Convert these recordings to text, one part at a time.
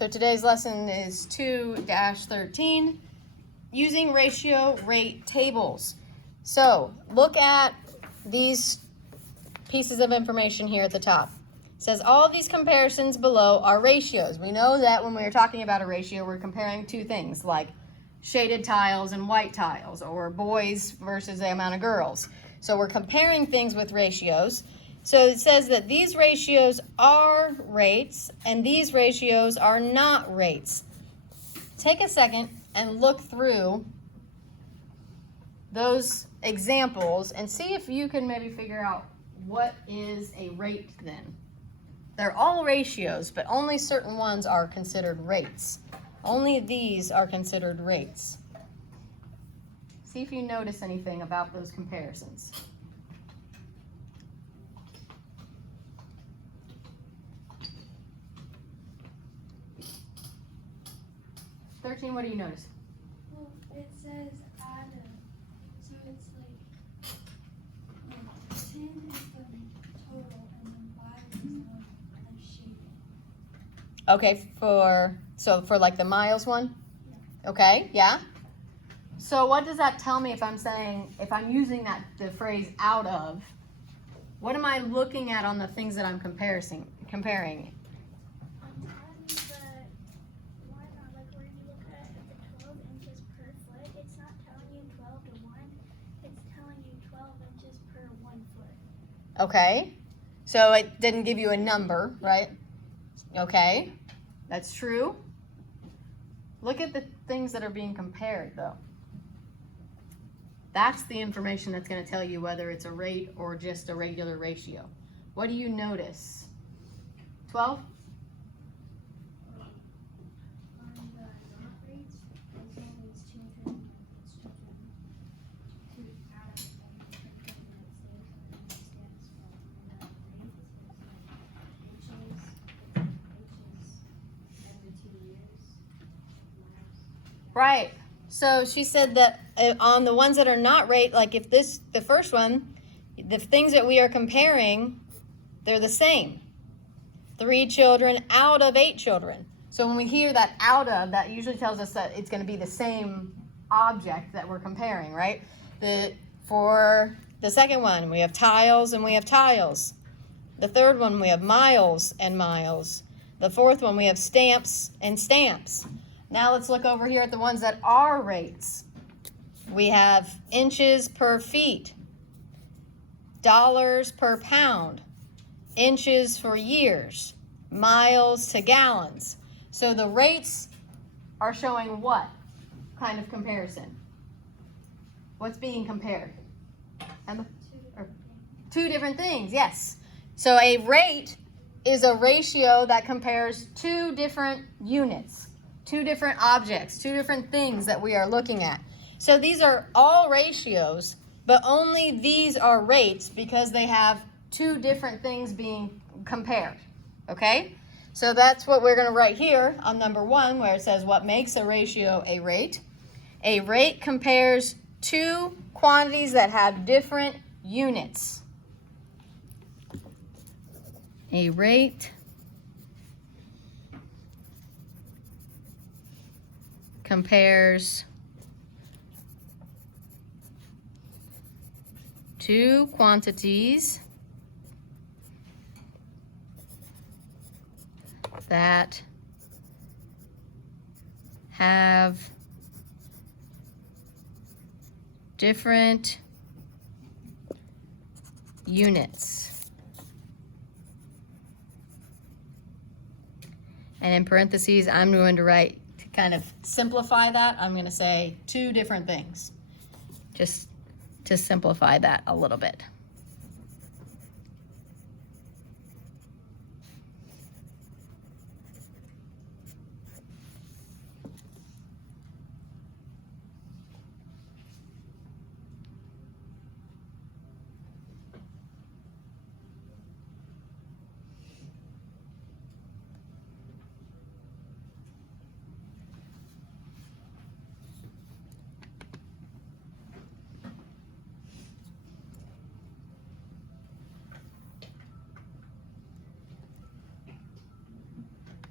So today's lesson is 2-13, using ratio rate tables. So look at these pieces of information here at the top. It says all of these comparisons below are ratios. We know that when we're talking about a ratio, we're comparing two things like shaded tiles and white tiles, or boys versus the amount of girls. So we're comparing things with ratios. So it says that these ratios are rates and these ratios are not rates. Take a second and look through those examples and see if you can maybe figure out what is a rate then. They're all ratios, but only certain ones are considered rates. Only these are considered rates. See if you notice anything about those comparisons. Thirteen, what do you notice? Well, it says add up, so it's like 10 is the total and then 5 is the shading. Okay, for like the miles one? Yeah. Okay, yeah. So what does that tell me if I'm using the phrase out of? What am I looking at on the things that I'm comparing? Adding the one, like where you look at the 12 inches per foot, it's not telling you 12 to 1, it's telling you 12 inches per 1 foot. Okay, so it didn't give you a number, right? Okay, that's true. Look at the things that are being compared, though. That's the information that's going to tell you whether it's a rate or just a regular ratio. What do you notice? 12? On the not rates, as long as children, it's children to add up and it stands for the rate inches every 2 years, miles. Right. So she said that on the ones that are not rate, like if the first one, the things that we are comparing, they're the same. 3 children out of 8 children. So when we hear that out of, that usually tells us that it's going to be the same object that we're comparing, right? For the second one, we have tiles and we have tiles. The third one, we have miles and miles. The fourth one, we have stamps and stamps. Now let's look over here at the ones that are rates. We have inches per feet, dollars per pound, inches for years, miles to gallons. So the rates are showing what kind of comparison? What's being compared? Emma? Two different things, yes. So a rate is a ratio that compares two different units, two different objects, two different things that we are looking at. So these are all ratios, but only these are rates because they have two different things being compared, okay? So that's what we're going to write here on number 1, where it says what makes a ratio a rate. A rate compares two quantities that have different units. A rate compares two quantities that have different units. And in parentheses, I'm going to write, to kind of simplify that, I'm going to say two different things, just to simplify that a little bit.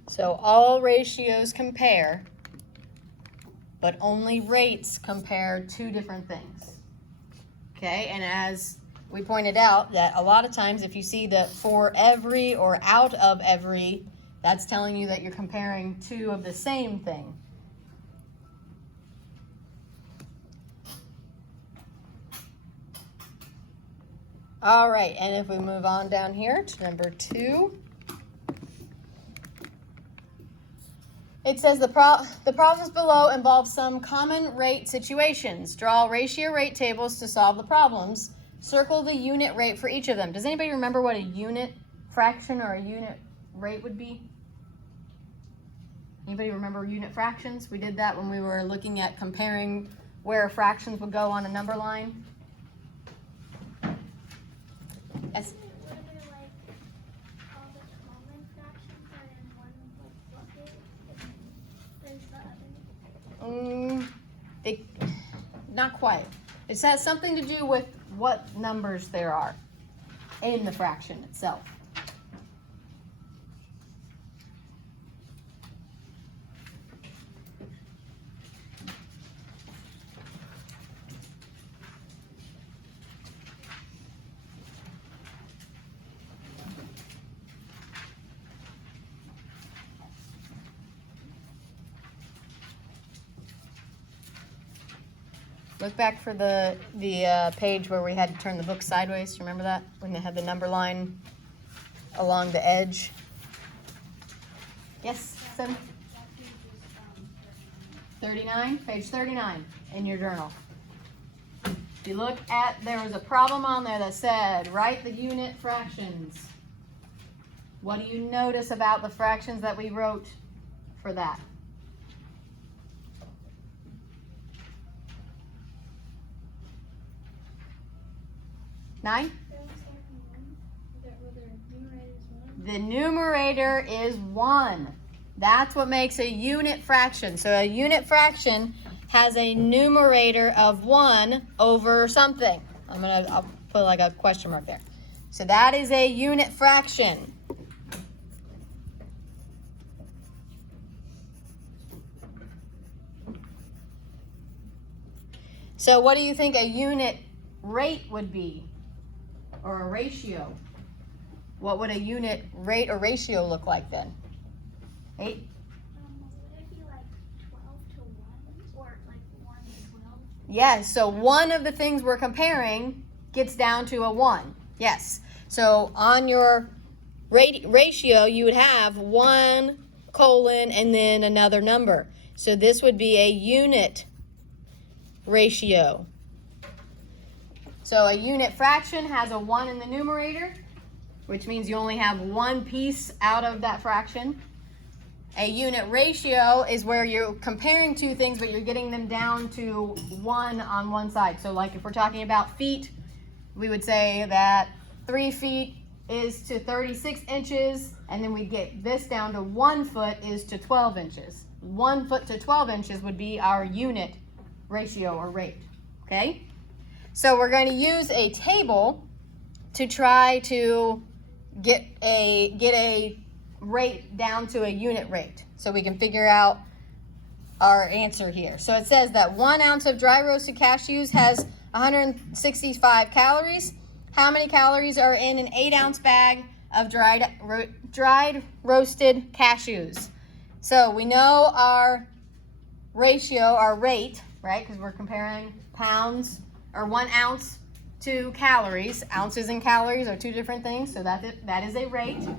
So all ratios compare, but only rates compare two different things. Okay, and as we pointed out, that a lot of times if you see the for every or out of every, that's telling you that you're comparing two of the same thing. All right, and if we move on down here to number 2, it says the problems below involve some common rate situations. Draw ratio rate tables to solve the problems. Circle the unit rate for each of them. Does anybody remember what a unit fraction or a unit rate would be? Anybody remember unit fractions? We did that when we were looking at comparing where fractions would go on a number line. Yes. What are they like? All the common fractions are in one bucket, and there's the other. Not quite. It has something to do with what numbers there are in the fraction itself. Look back for the page where we had to turn the book sideways. Remember that? When they had the number line along the edge. Yes, 7? 39, page 39 in your journal. If you look at, there was a problem on there that said, write the unit fractions. What do you notice about the fractions that we wrote for that? Nine? The numerator is 1. That's what makes a unit fraction. So a unit fraction has a numerator of 1 over something. I'll put like a question mark there. So that is a unit fraction. So what do you think a unit rate would be? Or a ratio? What would a unit rate or ratio look like then? 8? Would it be like 12 to 1 or like 1 to 12? Yes, so one of the things we're comparing gets down to a 1. Yes. So on your ratio, you would have 1 colon and then another number. So this would be a unit ratio. So a unit fraction has a 1 in the numerator, which means you only have one piece out of that fraction. A unit ratio is where you're comparing two things, but you're getting them down to 1 on one side. So like if we're talking about feet, we would say that 3 feet is to 36 inches, and then we get this down to 1 foot is to 12 inches. 1 foot to 12 inches would be our unit ratio or rate, okay? So we're going to use a table to try to get a rate down to a unit rate so we can figure out our answer here. So it says that 1 ounce of dry roasted cashews has 165 calories. How many calories are in an 8 ounce bag of dried roasted cashews? So we know our ratio, our rate, right? Because we're comparing pounds or 1 ounce to calories. Ounces and calories are two different things, so that is a rate.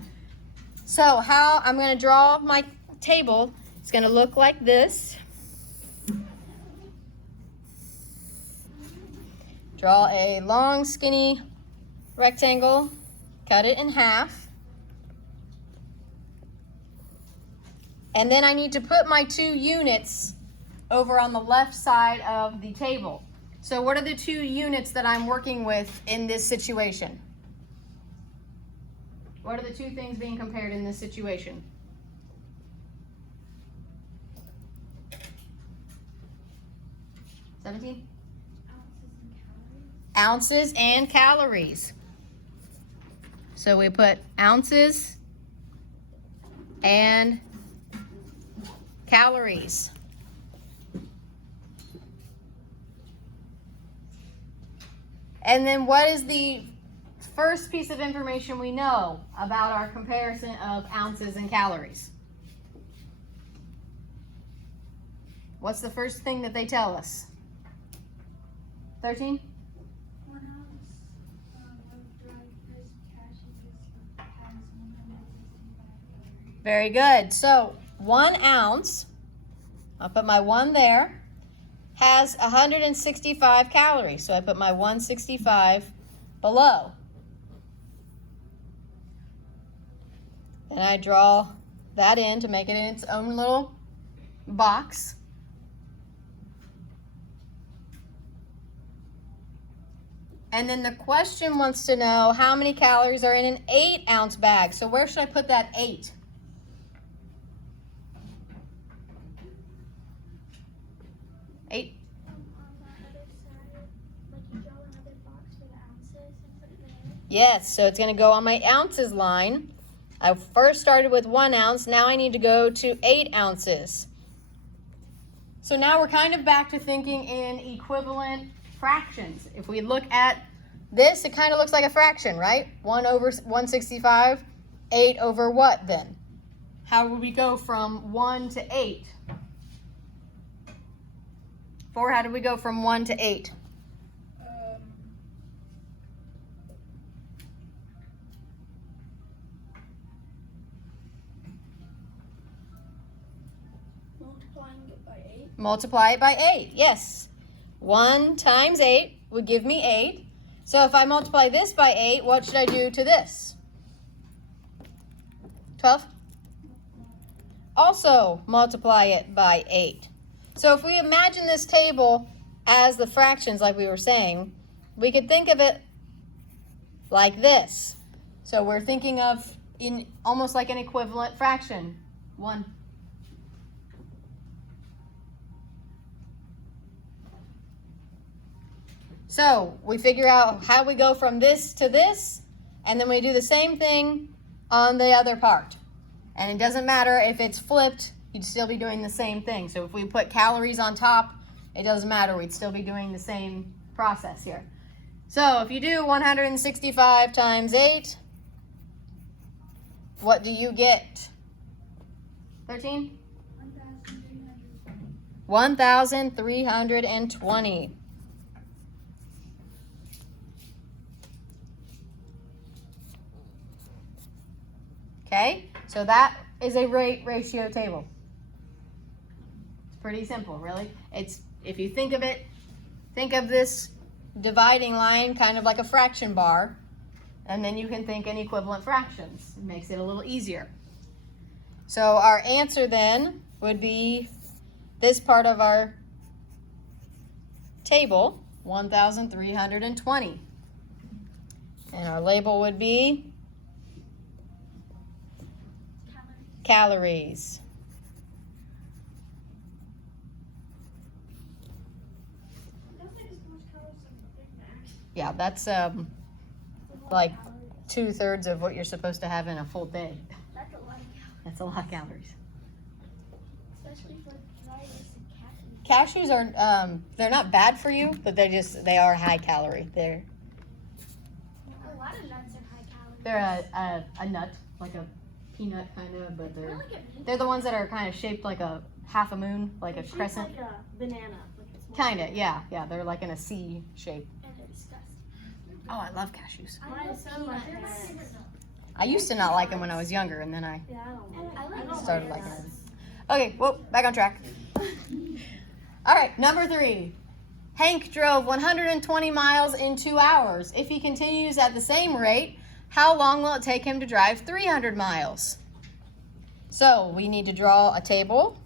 So how I'm going to draw my table, it's going to look like this. Draw a long, skinny rectangle, cut it in half. And then I need to put my 2 units over on the left side of the table. So what are the 2 units that I'm working with in this situation? What are the 2 things being compared in this situation? $17? Ounces and calories. So we put ounces and calories. And then what is the first piece of information we know about our comparison of ounces and calories? What's the first thing that they tell us? 13? 1 ounce of dried crisp cashews has 165 calories. Very good. So 1 ounce, I'll put my 1 there, has 165 calories. So I put my 165 below. And I draw that in to make it in its own little box. And then the question wants to know how many calories are in an 8-ounce bag. So where should I put that 8? Eight. On the other side, like you draw another box for the ounces and put it there. Yes, so it's going to go on my ounces line. I first started with 1 ounce. Now I need to go to 8 ounces. So now we're kind of back to thinking in equivalent fractions. If we look at this, it kind of looks like a fraction, right? 1 over 165, 8 over what then? How would we go from 1 to 8? 4, how did we go from 1 to 8? Multiplying it by 8. Multiply it by 8, yes. 1 times 8 would give me 8. So if I multiply this by 8, what should I do to this? 12? Also multiply it by 8. So if we imagine this table as the fractions like we were saying, we could think of it like this. So we're thinking of in almost like an equivalent fraction. 1. So we figure out how we go from this to this, and then we do the same thing on the other part. And it doesn't matter if it's flipped, you'd still be doing the same thing. So if we put calories on top, it doesn't matter, we'd still be doing the same process here. So if you do 165 times 8, what do you get? 13? 1,320. Okay, so that is a rate ratio table. It's pretty simple, really. It's, if you think of it, think of this dividing line kind of like a fraction bar, and then you can think in equivalent fractions. It makes it a little easier. So our answer then would be this part of our table, 1,320. And our label would be calories. Yeah, that's like 2/3 of what you're supposed to have in a full day. That's a lot of calories. That's a lot of calories. Especially for dry roasted Cashews cashews. are they're not bad for you, but they are high calorie. A lot of nuts are high calories. They're a nut, like a peanut kind of, but They're like a they're the ones that are kind of shaped like a half a moon, like a shaped crescent. like a banana. Like it's more- Kind of, yeah. They're like in a C shape. And they're disgusting. Oh, I love cashews. I love peanuts. I used to not like them when I was younger, and then I Yeah, I don't like. I like started liking them. Okay, well, back on track. All right, number 3. Hank drove 120 miles in 2 hours. If he continues at the same rate, how long will it take him to drive 300 miles? So we need to draw a table.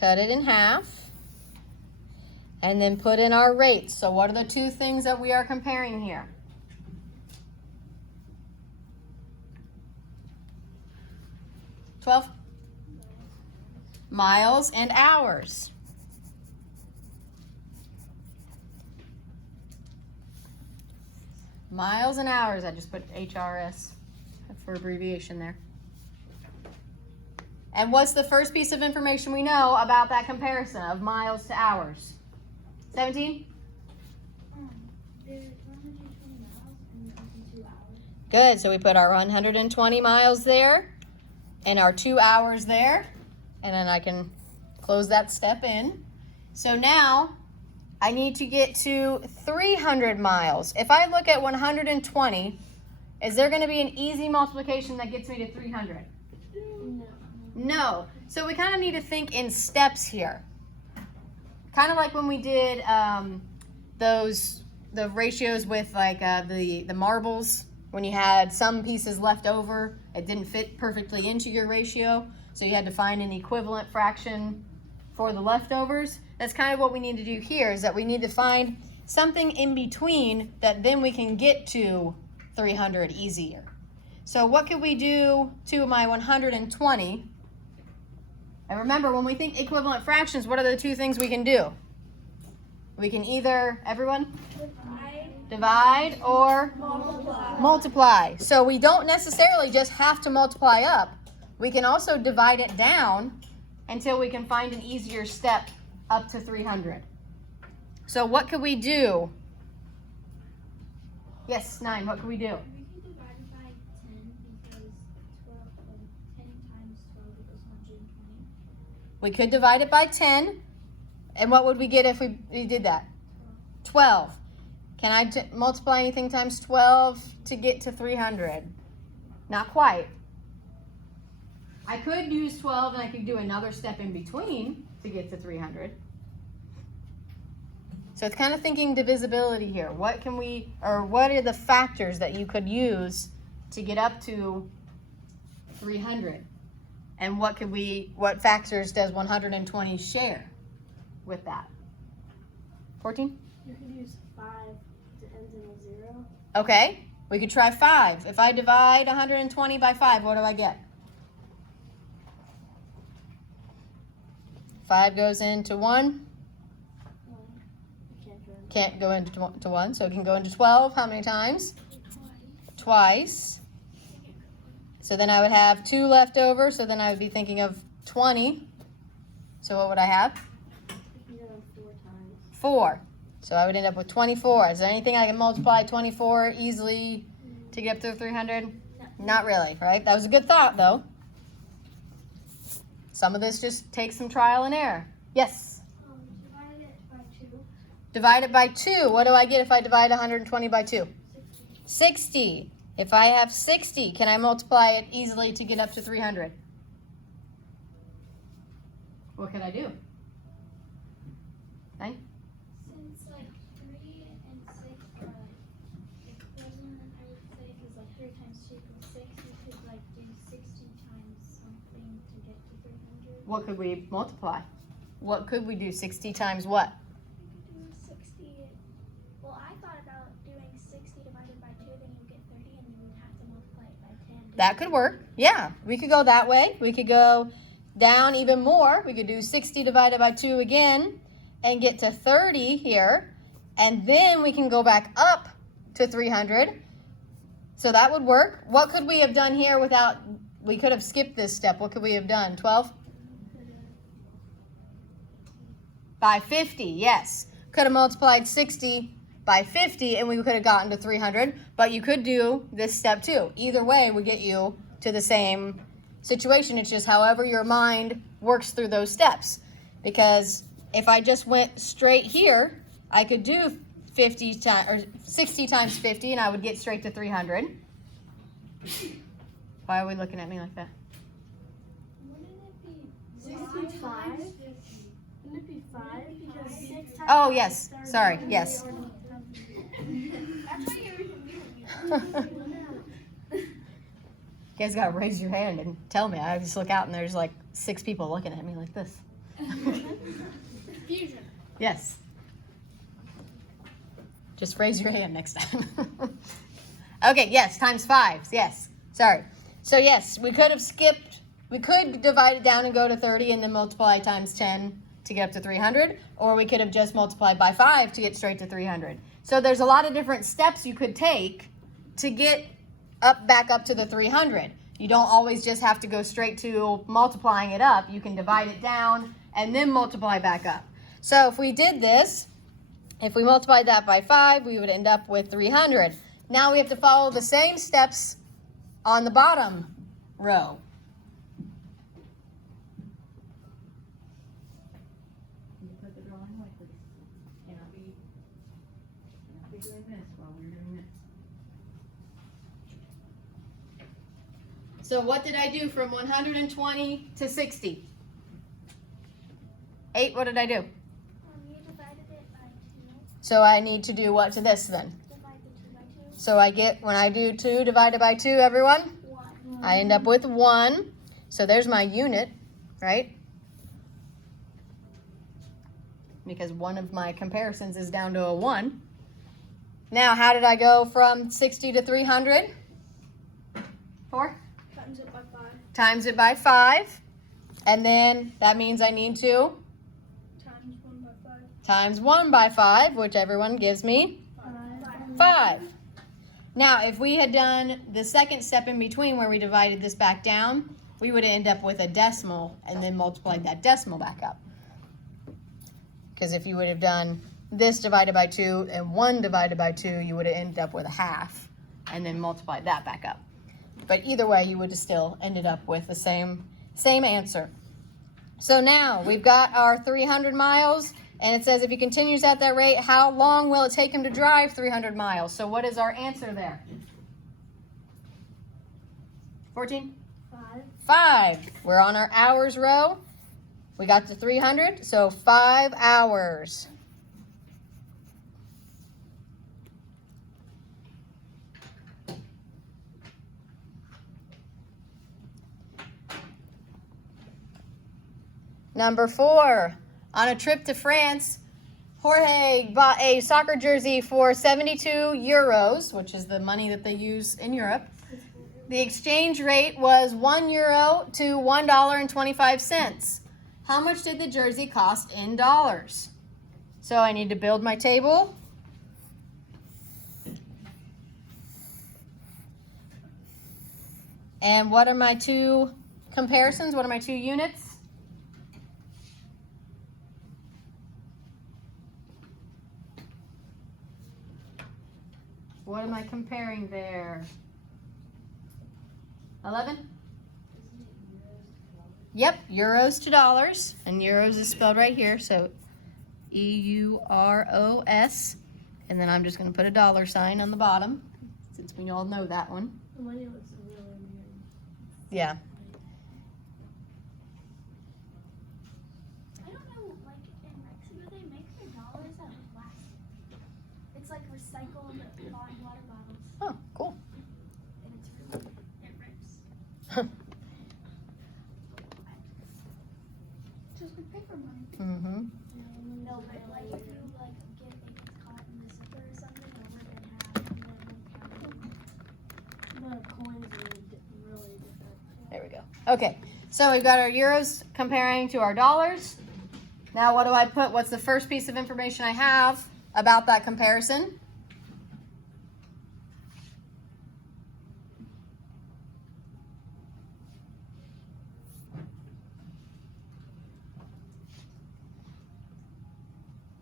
Cut it in half. And then put in our rates. So what are the 2 things that we are comparing here? Miles and hours. Miles and hours. I just put HRS for abbreviation there. And what's the first piece of information we know about that comparison of miles to hours? 17? There's 120 miles and 2 hours. Good, so we put our 120 miles there and our 2 hours there, and then I can close that step in. So now I need to get to 300 miles. If I look at 120, is there going to be an easy multiplication that gets me to 300? No. No. So we kind of need to think in steps here. Kind of like when we did the ratios with like the marbles, when you had some pieces left over, it didn't fit perfectly into your ratio, so you had to find an equivalent fraction for the leftovers. That's kind of what we need to do here, is that we need to find something in between that then we can get to 300 easier. So what could we do to my 120? And remember, when we think equivalent fractions, what are the two things we can do? We can either, everyone? Divide or multiply. So we don't necessarily just have to multiply up. We can also divide it down until we can find an easier step up to 300. So what could we do? Yes, 9, what could we do? We can divide it by 10 because 10 times 12 equals 120. We could divide it by 10. And what would we get if we did that? 12. Can I multiply anything times 12 to get to 300? Not quite. I could use 12 and I could do another step in between to get to 300. So it's kind of thinking divisibility here. What can we, or what are the factors that you could use to get up to 300? And what factors does 120 share with that? 14? You can use 5 to end in a 0. Okay, we could try 5. If I divide 120 by 5, what do I get? 5 goes into 1. Can't go into 1, so it can go into 12. How many times? Twice. So then I would have 2 left over, so then I would be thinking of 20. So what would I have? 4. So I would end up with 24. Is there anything I can multiply 24 easily to get up to 300? Not really, right? That was a good thought, though. Some of this just takes some trial and error. Yes? Divide it by 2. Divide it by 2. What do I get if I divide 120 by 2? 60. If I have 60, can I multiply it easily to get up to 300? What can I do? 9? Since like 3 and 6 are equivalent, I would say, because like 3 times 2 equals 6, you could like do 60 times something to get to 300. What could we multiply? What could we do? 60 times what? You could do 60. Well, I thought about doing 60 divided by 2, then you get 30, and then you would have to multiply it by 10. That could work. Yeah, we could go that way. We could go down even more. We could do 60 divided by 2 again and get to 30 here. And then we can go back up to 300. So that would work. What could we have done here without, we could have skipped this step. What could we have done? 12? By 50, yes. Could have multiplied 60 by 50 and we could have gotten to 300. But you could do this step too. Either way would get you to the same situation. It's just however your mind works through those steps. Because if I just went straight here, I could do 50 times or 60 times 50 and I would get straight to 300. Why are we looking at me like that? Wouldn't it be 65? Wouldn't it be 5? Because 6 times Oh, yes. Sorry. Yes. That's why you were You guys gotta raise your hand and tell me. I just look out and there's like 6 people looking at me like this. Fusion. Yes. Just raise your hand next time. Okay, yes, times 5. Yes. Sorry. So yes, we could have skipped, we could divide it down and go to 30 and then multiply times 10 to get up to 300, or we could have just multiplied by 5 to get straight to 300. So there's a lot of different steps you could take to get back up to the 300. You don't always just have to go straight to multiplying it up. You can divide it down and then multiply back up. So if we did this, if we multiplied that by 5, we would end up with 300. Now we have to follow the same steps on the bottom row. You put the drawing away, please. Cannot be doing this while we're doing this. So what did I do from 120 to 60? 8, what did I do? You divided it by 2. So I need to do what to this then? Divide the 2 by 2. So I get, when I do 2 divided by 2, everyone, 1. I end up with 1. So there's my unit, right? Because one of my comparisons is down to a 1. Now, how did I go from 60 to 300? 4? Times it by 5. Times it by 5. And then that means I need to Times 1 by 5. times 1 by 5, which everyone gives me 5. Now, if we had done the second step in between where we divided this back down, we would end up with a decimal and then multiplied that decimal back up. Because if you would have done this divided by 2 and 1 divided by 2, you would have ended up with a half and then multiplied that back up. But either way, you would have still ended up with the same answer. So now we've got our 300 miles, and it says if he continues at that rate, how long will it take him to drive 300 miles? So what is our answer there? 14? 5. We're on our hours row. We got to 300, so 5 hours. Number 4, on a trip to France, Jorge bought a soccer jersey for 72 euros, which is the money that they use in Europe. The exchange rate was €1 to $1.25. How much did the jersey cost in dollars? So I need to build my table. And what are my two comparisons? What are my two units? What am I comparing there? 11? Yep, euros to dollars. And euros is spelled right here, so EUROS. And then I'm just going to put a dollar sign on the bottom, since we all know that one. The money looks really weird. Yeah. I don't know, like in Mexico, they make their dollars out of plastic. It's like recycled water bottles, Oh, cool. and it's really, it rips. Just like paper money. Mm-hmm. No, but like if you like get it caught in the zipper or something, they'll rip it in half and then we'll count it. The coins are really different. There we go. Okay, so we've got our euros comparing to our dollars. Now what do I put? What's the first piece of information I have about that comparison?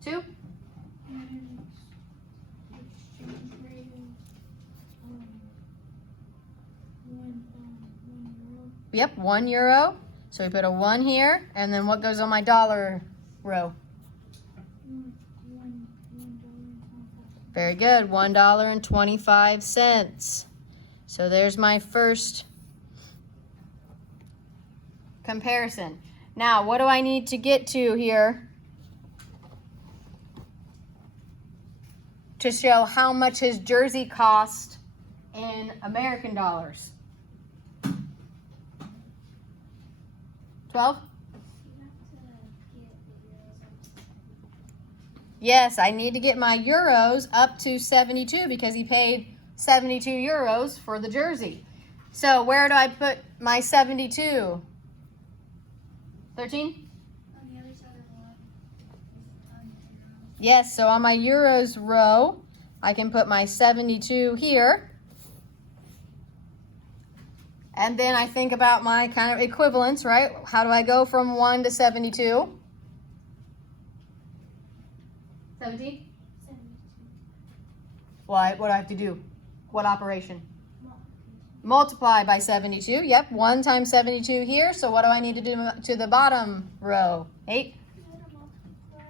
Two? Exchange rate is, €1. Yep, €1. So we put a 1 here, and then what goes on my dollar row? Very good, $1.25. So there's my first comparison. Now, what do I need to get to here to show how much his jersey cost in American dollars? 12? Yes, I need to get my euros up to 72 because he paid 72 euros for the jersey. So where do I put my 72? 13? On the other side of the line. Yes, so on my euros row, I can put my 72 here. And then I think about my kind of equivalence, right? How do I go from 1 to 72? 17? 72. What do I have to do? What operation? Multiply by 72. Yep, 1 times 72 here. So what do I need to do to the bottom row? 8? You want to multiply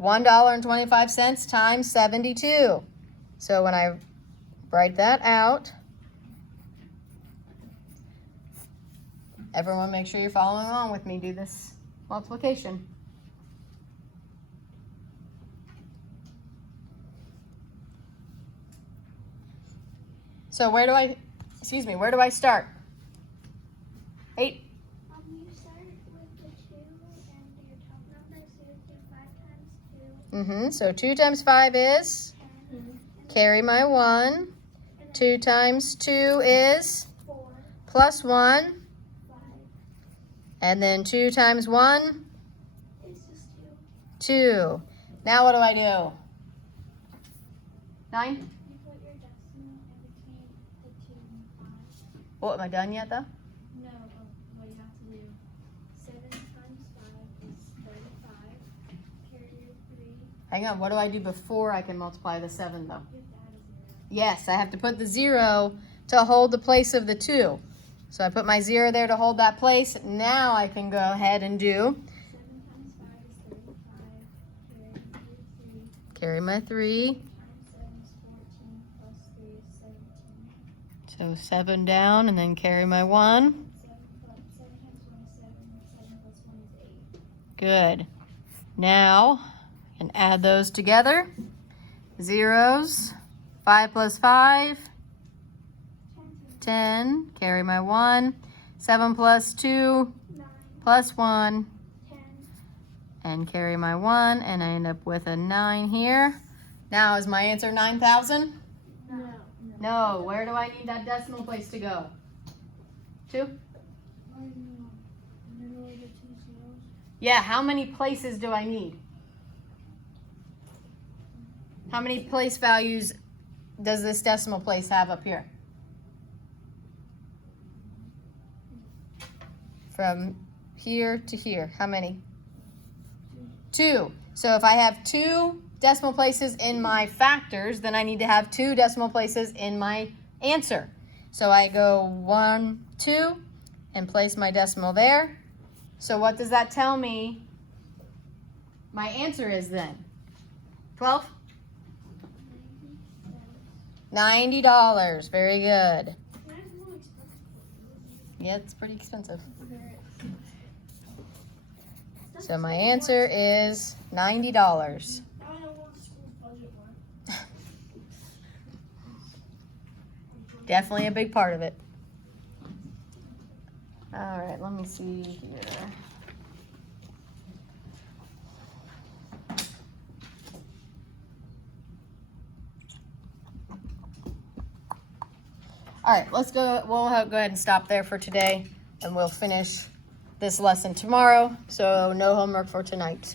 $1.25 by 72. $1.25 times 72. So when I write that out, everyone make sure you're following along with me. Do this multiplication. So where do I start? 8. You start with the 2 and your top number, so you do 5 times 2. So 2 times 5 is? 10. Carry my 1. 2 times 2 is? 4. Plus 1. 5. And then 2 times 1? It's just 2. 2. Now what do I do? 9? You put your decimal in between the 2 and 5. Oh, am I done yet though? No, what you have to do. 7 times 5 is 35. Carry your 3. Hang on, what do I do before I can multiply the 7 though? You have to add a 0. Yes, I have to put the 0 to hold the place of the 2. So I put my 0 there to hold that place. Now I can go ahead and do 7 times 5 is 35. carry Carry your 3. my 3. Times 7 is 14 plus 3 is 17. So 7 down and then carry my 1. 7 times 1 is 7. 7 plus 1 is 8. Good. Now I can add those together. Zeros. 5 plus 5. 10. Carry my 1. 7 plus 2 9. plus 1. 10. And carry my 1. And I end up with a 9 here. Now is my answer 9,000? No. No. Where do I need that decimal place to go? 2? Yeah, how many places do I need? How many place values does this decimal place have up here? From here to here, how many? 2. So if I have 2 decimal places in my factors, then I need to have 2 decimal places in my answer. So I go 1, 2, and place my decimal there. So what does that tell me my answer is then? 12? $90. Very good. Yeah, it's pretty expensive. So my answer is $90. Definitely a big part of it. All right, let me see here. All right, let's go. We'll go ahead and stop there for today, and we'll finish this lesson tomorrow. So no homework for tonight.